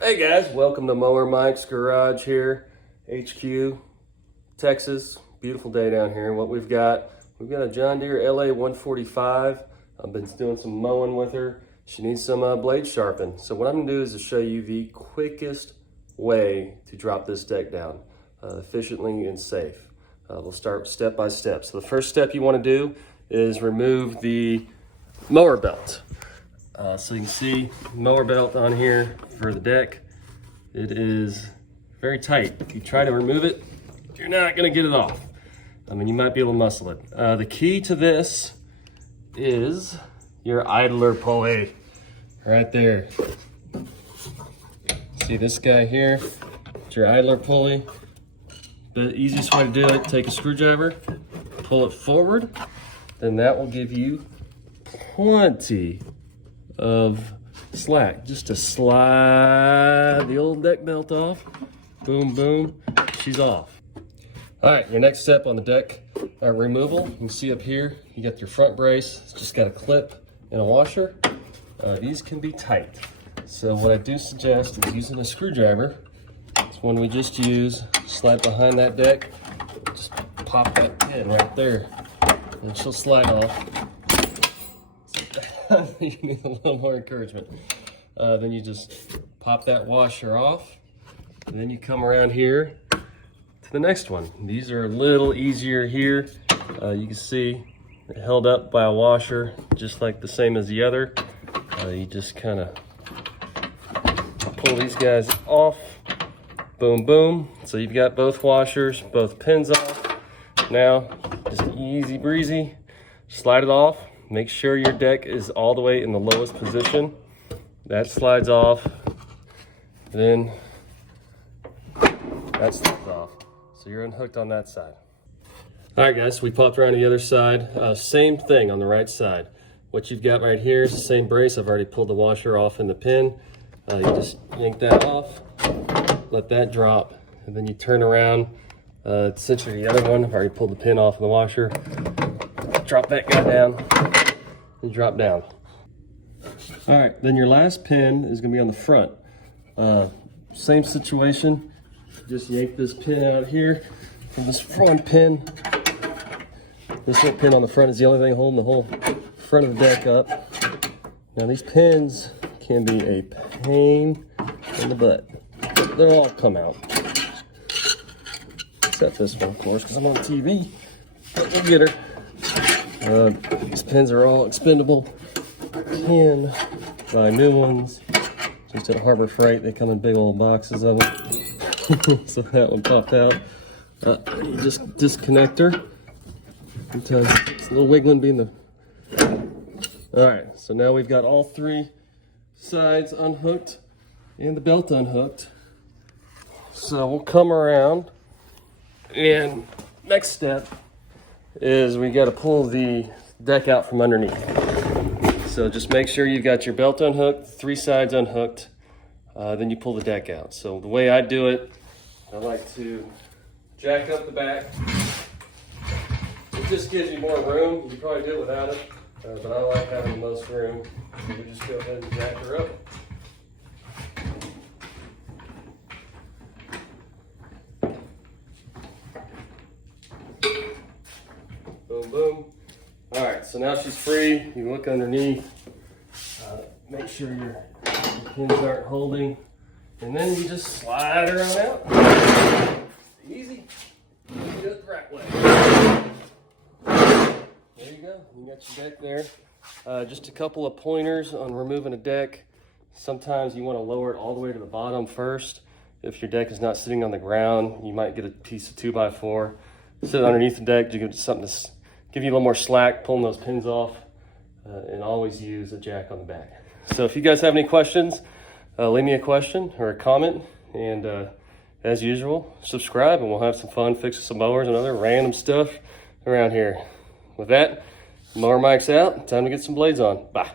Hey guys, welcome to Mower Mike's Garage here, HQ, Texas. Beautiful day down here. What we've got a John Deere LA145. I've been doing some mowing with her. She needs some blade sharpened. So what I'm gonna do is to show you the quickest way to drop this deck down efficiently and safe. We'll start step by step. So the first step you wanna do is remove the mower belt. So you can see mower belt on here for the deck. It is very tight. If you try to remove it, you're not gonna get it off. I mean, you might be able to muscle it. The key to this is your idler pulley right there. See this guy here? It's your idler pulley. The easiest way to do it, take a screwdriver, pull it forward, then that will give you plenty of slack just to slide the old deck belt off. Boom, boom, she's off. All right, your next step on the deck removal, you can see up here, you got your front brace. It's just got a clip and a washer. These can be tight. So what I do suggest is using a screwdriver. It's one we just use, slide behind that deck, just pop that pin right there, and she'll slide off. You need a little more encouragement. Then you just pop that washer off, and then you come around here to the next one. These are a little easier here. You can see they're held up by a washer, just like the same as the other. You just kind of pull these guys off. Boom, boom. So you've got both washers, both pins off. Now, just easy breezy, slide it off. Make sure your deck is all the way in the lowest position. That slides off. Then that slides off. So you're unhooked on that side. All right, guys, so we popped around to the other side. Same thing on the right side. What you've got right here is the same brace. I've already pulled the washer off in the pin. You just yank that off, let that drop, and then you turn around. Essentially the other one, I've already pulled the pin off of the washer. Drop that guy down and drop down. All right, then your last pin is gonna be on the front. Same situation, just yank this pin out here from this front pin. This little pin on the front is the only thing holding the whole front of the deck up. Now these pins can be a pain in the butt. They'll all come out. Except this one, of course, because I'm on TV. But we'll get her. These pins are all expendable. Can buy new ones. Just at Harbor Freight, they come in big old boxes of them. So that one popped out. You just disconnect her. Sometimes it's a little wiggling being the... All right, so now we've got all three sides unhooked and the belt unhooked. So we'll come around, and next step is we got to pull the deck out from underneath. So just make sure you've got your belt unhooked, three sides unhooked, then you pull the deck out. So the way I do it, I like to jack up the back. It just gives you more room. You can probably do it without it, but I like having the most room. So we just go ahead and jack her up. Boom, boom. All right, so now she's free. You look underneath, make sure your pins aren't holding, and then you just slide her on out. Easy. You do it the right way. There you go. You got your deck there. Just a couple of pointers on removing a deck. Sometimes you want to lower it all the way to the bottom first. If your deck is not sitting on the ground, you might get a piece of 2x4. Sit underneath the deck to give something to give you a little more slack, pulling those pins off, and always use a jack on the back. So if you guys have any questions, leave me a question or a comment, and as usual, subscribe, and we'll have some fun fixing some mowers and other random stuff around here. With that, Mower Mike's out. Time to get some blades on. Bye.